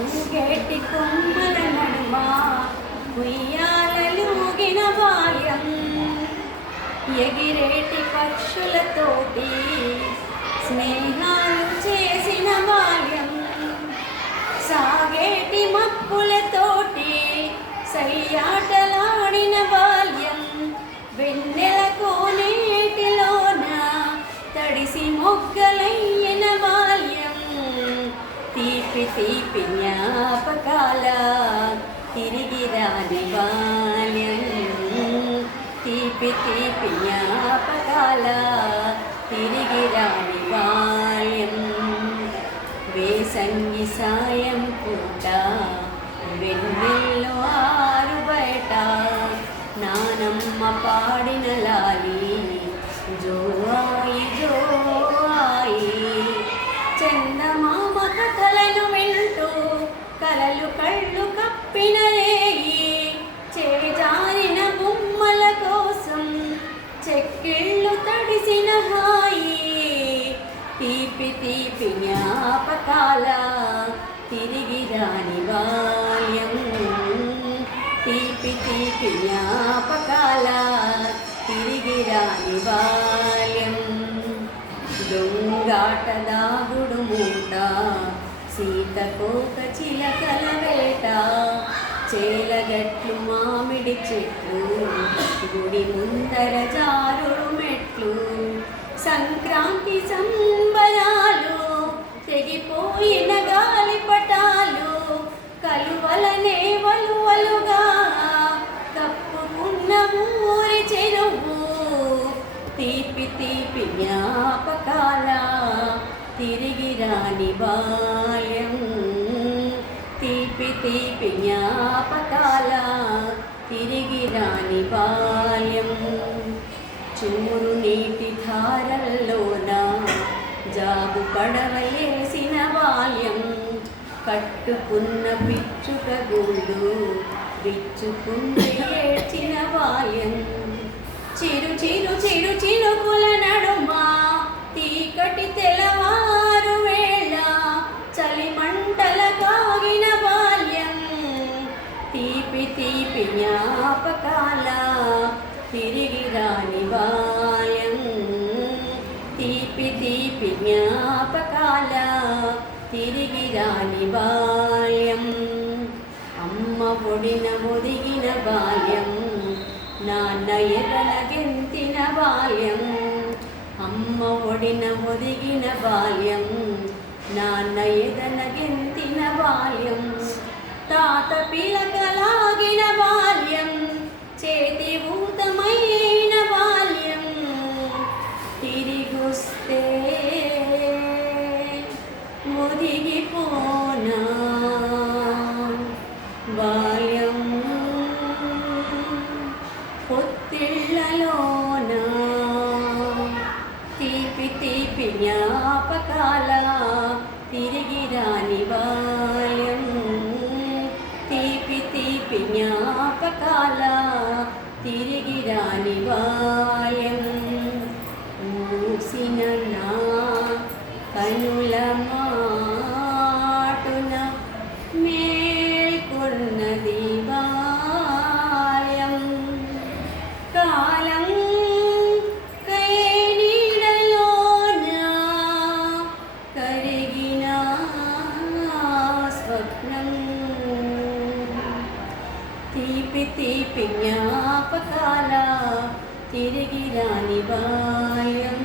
ఊగేటి కొమ్మల నడుమ ఉయ్యాలలూగిన బాల్యం, ఎగిరేటి పక్షులతోటి స్నేహాలు చేసిన బాల్యం, సాగేటి మప్పులతోటి సయ్యాటలాడిన బాల్యం, వెన్నెల కోనేటిలోన తడిసి మొగ్గలయ్యిన బాల్యం, తీపి తీపి జ్ఞాపకాల తిరిగి రాని బాల్యం, తీపి తీపి జ్ఞాపకాల తిరిగి రాని బాల్యం. వేసంగి సాయం పూట వెన్నెల్లో ఆరు బయట నానమ్మ పాడిన లాలి జో ఆయి జో ఆయి, చందమామ కథలను వింటూ కలలు కళ్ళు కప్పిన రేయి, చేజారిన బొమ్మల కోసం చెక్కిళ్ళు తడిసిన హాయి, తీపి తీపి జ్ఞాపకాల తిరిగి రాని బాల్యం, తీపి తీపి జ్ఞాపకాల తిరిగి రాని బాల్యం. దొంగాట దాగుడు మూట సీతకోక చిలకల వేట, చేలగట్లు మామిడి చెట్లు గుడి ముందర జారుడు మెట్లు, సంక్రాంతి సంబరాలు తెగిపోయిన గాలిపటాలు, కలువలనే వలువలుగా కప్పుకున్న ఊరి చెరువు, తీపి తీపి జ్ఞాపకాల తిరిగి రాని బాల్యం, తీపి తీపి జ్ఞాపకాల తిరిగి రాని బాల్యం. చూరు నీటి ధారల్లోన జాగు పడవలేసిన బాల్యం, కట్టుకున్న పిచ్చుక గూడు విచ్చుకుంది ఏడ్చిన బాల్యం, చిరు చిరు చిరు చిరుకుల నడుమ తీకటి తెలవారు వేళ చలిమంటల కాగిన బాల్యం, తీపి తీపి జ్ఞాపకాల తిరిగి రాని బాల్యం, తీపి తీపి జ్ఞాపకాల తిరిగి రాని బాల్యం. అమ్మ ఒడిన ఒదిగిన బాల్యం, నాన్న ఎర్రన గెంతిన బాల్యం, అమ్మ ఒడిన ఒదిగిన బాల్యం, నాన్న ఎర్రన గెంతిన బాల్యం, తాత పిలకలాగిన బాల్యం, చేతి ఊతమైన బాల్యం, తిరిగొస్తే ఒదిగిపోనా బాల్యం, పొత్తిళ్ళలోన తీపి తీపి జ్ఞాపకాల తిరిగి రాని బాల్యం, తీపి తీపి జ్ఞాపకాల తిరిగి రాని బాల్యం. మూసిన నా కనుల మాటున మేల్కొన్నది బాల్యం, కాలం కై నీడలోన కరిగిన స్వప్నం, తీపి తీపి జ్ఞాపకాల తిరిగి రాని బాల్యం.